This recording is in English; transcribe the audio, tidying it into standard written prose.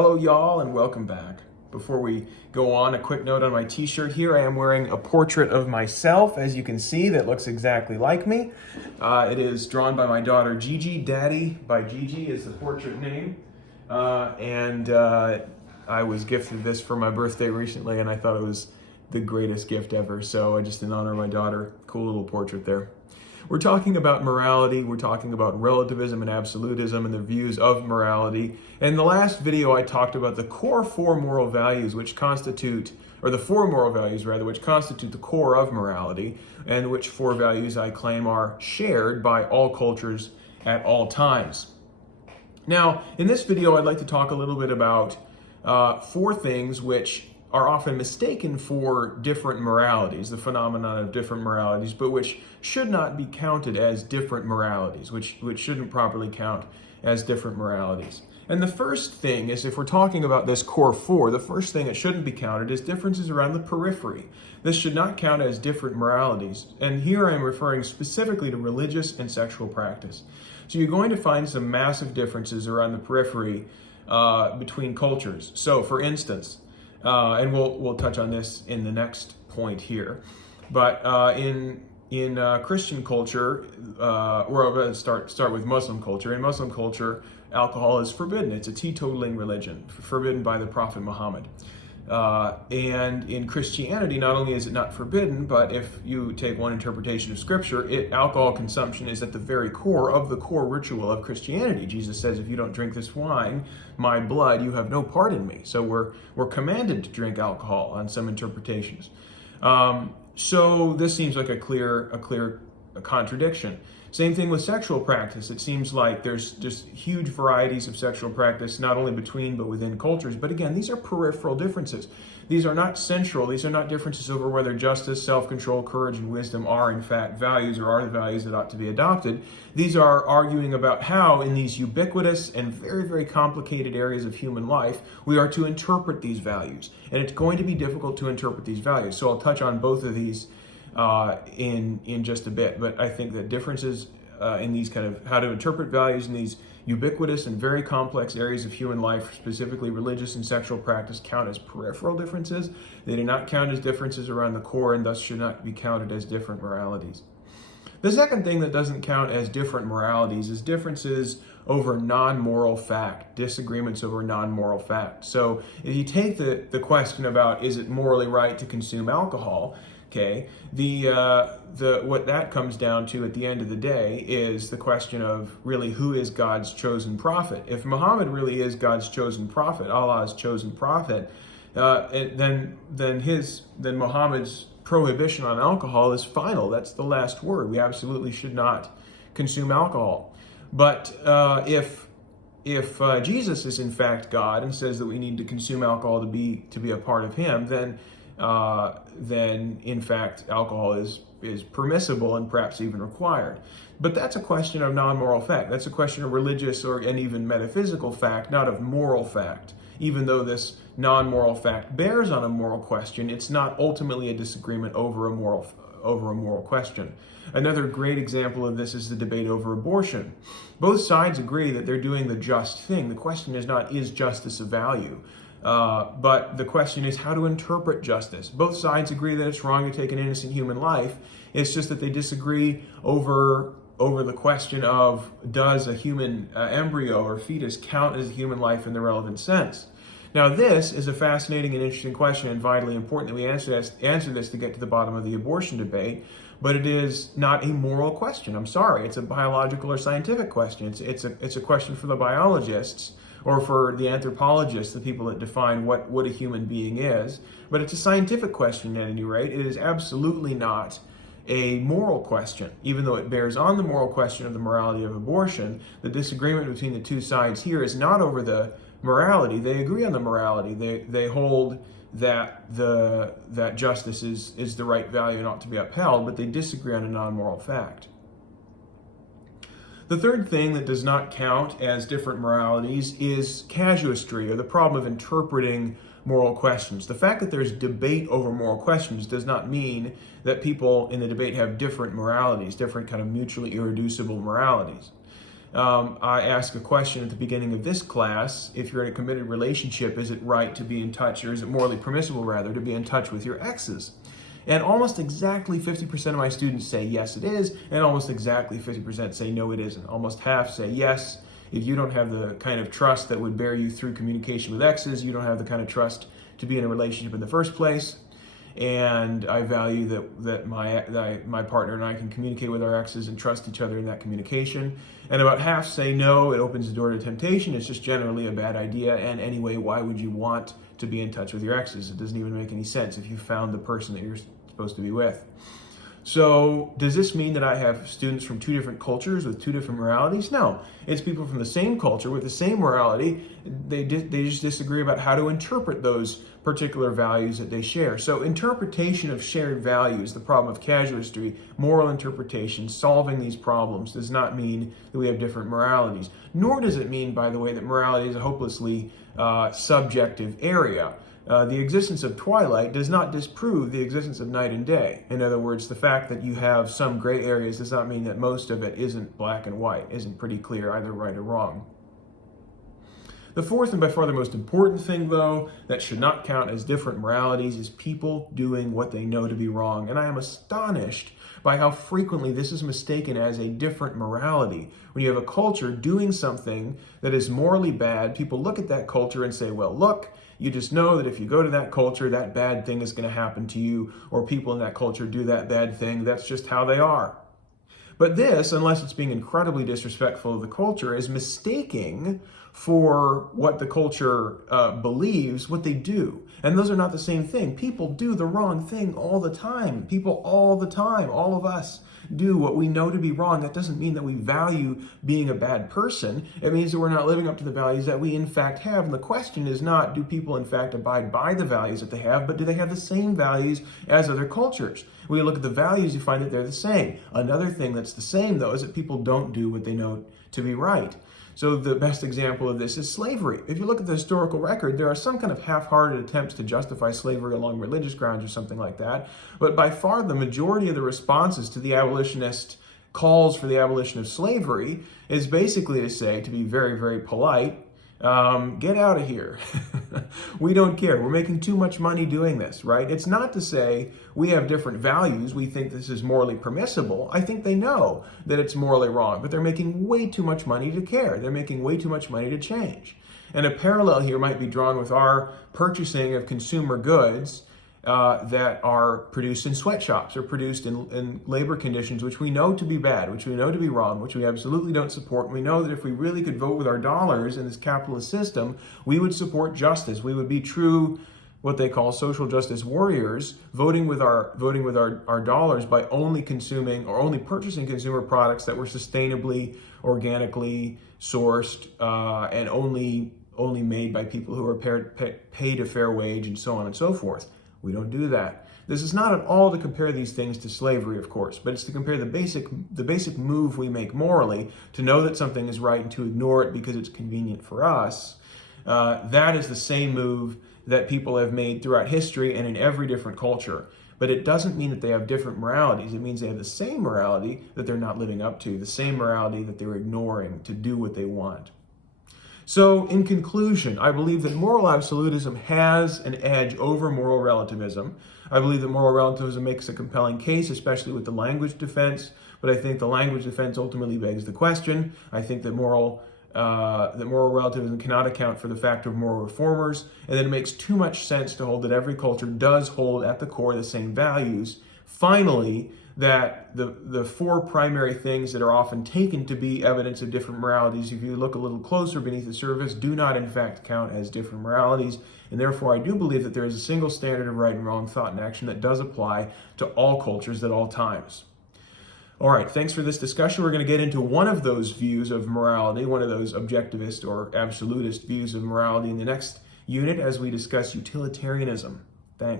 Hello y'all and welcome back. Before we go on, a quick note on my t-shirt here. I am wearing a portrait of myself, as you can see, that looks exactly like me. It is drawn by my daughter Gigi. Daddy by Gigi is the portrait name. I was gifted this for my birthday recently and I thought it was the greatest gift ever. So just in honor of my daughter, cool little portrait there. We're talking about morality, we're talking about relativism and absolutism and the views of morality. In the last video, I talked about the core four moral values which constitute, or the four moral values rather, which constitute the core of morality, and which four values I claim are shared by all cultures at all times. Now, in this video, I'd like to talk a little bit about four things which are often mistaken for different moralities, the phenomenon of different moralities, but which should not be counted as different moralities, which shouldn't properly count as different moralities. And the first thing is, if we're talking about this core four, the first thing that shouldn't be counted is differences around the periphery. This should not count as different moralities. And here I'm referring specifically to religious and sexual practice. So you're going to find some massive differences around the periphery between cultures. So for instance, and we'll touch on this in the next point here. But in Christian culture, or I'm going to start with Muslim culture. In Muslim culture, alcohol is forbidden. It's a teetotaling religion, forbidden by the Prophet Muhammad. And in Christianity, not only is it not forbidden, but if you take one interpretation of Scripture, alcohol consumption is at the very core of the core ritual of Christianity. Jesus says, if you don't drink this wine, my blood, you have no part in me. So we're commanded to drink alcohol on some interpretations. So this seems like a clear contradiction. Same thing with sexual practice. It seems like there's just huge varieties of sexual practice, not only between but within cultures. But again, these are peripheral differences. These are not central. These are not differences over whether justice, self-control, courage, and wisdom are in fact values or are the values that ought to be adopted. These are arguing about how in these ubiquitous and very, very complicated areas of human life, we are to interpret these values. And it's going to be difficult to interpret these values. So I'll touch on both of these in just a bit, but I think that differences in these kind of how to interpret values in these ubiquitous and very complex areas of human life, specifically religious and sexual practice, count as peripheral differences. They do not count as differences around the core and thus should not be counted as different moralities. The second thing that doesn't count as different moralities is differences over non-moral fact, disagreements over non-moral fact. So if you take the question about is it morally right to consume alcohol, okay, what that comes down to at the end of the day is the question of really who is God's chosen prophet. If Muhammad really is God's chosen prophet, Allah's chosen prophet, then Muhammad's prohibition on alcohol is final. That's the last word. We absolutely should not consume alcohol. But if Jesus is in fact God and says that we need to consume alcohol to be a part of Him, then in fact alcohol is permissible and perhaps even required. But that's a question of non-moral fact. That's a question of religious and even metaphysical fact, not of moral fact. Even though this non-moral fact bears on a moral question, it's not ultimately a disagreement over a moral question. Another great example of this is the debate over abortion. Both sides agree that they're doing the just thing. The question is not, is justice a value? But the question is how to interpret justice. Both sides agree that it's wrong to take an innocent human life. It's just that they disagree over the question of does a human embryo or fetus count as a human life in the relevant sense. Now this is a fascinating and interesting question and vitally important that we answer this to get to the bottom of the abortion debate, but it is not a moral question. I'm sorry, it's a biological or scientific question. It's a question for the biologists or for the anthropologists, the people that define what a human being is. But it's a scientific question at any rate. It is absolutely not a moral question. Even though it bears on the moral question of the morality of abortion, the disagreement between the two sides here is not over the morality. They agree on the morality. They hold that that justice is the right value and ought to be upheld, but they disagree on a non-moral fact. The third thing that does not count as different moralities is casuistry, or the problem of interpreting moral questions. The fact that there's debate over moral questions does not mean that people in the debate have different moralities, different kind of mutually irreducible moralities. I ask a question at the beginning of this class: if you're in a committed relationship, is it right to be in touch, or is it morally permissible, rather, to be in touch with your exes? And almost exactly 50% of my students say yes, it is, and almost exactly 50% say no, it isn't. Almost half say yes. If you don't have the kind of trust that would bear you through communication with exes, you don't have the kind of trust to be in a relationship in the first place. And I value that my partner and I can communicate with our exes and trust each other in that communication. And about half say no, it opens the door to temptation. It's just generally a bad idea. And anyway, why would you want to be in touch with your exes? It doesn't even make any sense if you found the person that you're supposed to be with. So does this mean that I have students from two different cultures with two different moralities? No, it's people from the same culture with the same morality. They just disagree about how to interpret those particular values that they share. So interpretation of shared values, the problem of casuistry, moral interpretation, solving these problems does not mean that we have different moralities. Nor does it mean, by the way, that morality is a hopelessly subjective area. The existence of twilight does not disprove the existence of night and day. In other words, the fact that you have some gray areas does not mean that most of it isn't black and white, isn't pretty clear, either right or wrong. The fourth and by far the most important thing, though, that should not count as different moralities is people doing what they know to be wrong. And I am astonished by how frequently this is mistaken as a different morality. When you have a culture doing something that is morally bad, people look at that culture and say, well, look, you just know that if you go to that culture, that bad thing is going to happen to you, or people in that culture do that bad thing. That's just how they are. But this, unless it's being incredibly disrespectful of the culture, is mistaking for what the culture believes, what they do. And those are not the same thing. People do the wrong thing all the time. People all the time, all of us, do what we know to be wrong. That doesn't mean that we value being a bad person. It means that we're not living up to the values that we in fact have. And the question is not, do people in fact abide by the values that they have, but do they have the same values as other cultures? When you look at the values, you find that they're the same. Another thing that's the same, though, is that people don't do what they know to be right. So the best example of this is slavery. If you look at the historical record, there are some kind of half-hearted attempts to justify slavery along religious grounds or something like that. But by far the majority of the responses to the abolitionist calls for the abolition of slavery is basically to say, to be very, very polite, get out of here. We don't care. We're making too much money doing this, right? It's not to say we have different values. We think this is morally permissible. I think they know that it's morally wrong, but they're making way too much money to care. They're making way too much money to change. And a parallel here might be drawn with our purchasing of consumer goods that are produced in sweatshops or produced in labor conditions which we know to be bad, which we know to be wrong, which we absolutely don't support. And we know that if we really could vote with our dollars in this capitalist system, we would support justice. We would be true, what they call social justice warriors, voting with our dollars by only consuming or only purchasing consumer products that were sustainably, organically sourced and only made by people who are paid a fair wage and so on and so forth. We don't do that. This is not at all to compare these things to slavery, of course, but it's to compare the basic move we make morally to know that something is right and to ignore it because it's convenient for us. That is the same move that people have made throughout history and in every different culture. But it doesn't mean that they have different moralities. It means they have the same morality that they're not living up to, the same morality that they're ignoring to do what they want. So, in conclusion, I believe that moral absolutism has an edge over moral relativism. I believe that moral relativism makes a compelling case, especially with the language defense, but I think the language defense ultimately begs the question. I think that moral relativism cannot account for the factor of moral reformers, and that it makes too much sense to hold that every culture does hold at the core the same values. Finally, that the four primary things that are often taken to be evidence of different moralities, if you look a little closer beneath the surface, do not in fact count as different moralities. And therefore, I do believe that there is a single standard of right and wrong thought and action that does apply to all cultures at all times. All right, thanks for this discussion. We're going to get into one of those views of morality, one of those objectivist or absolutist views of morality in the next unit as we discuss utilitarianism. Thanks.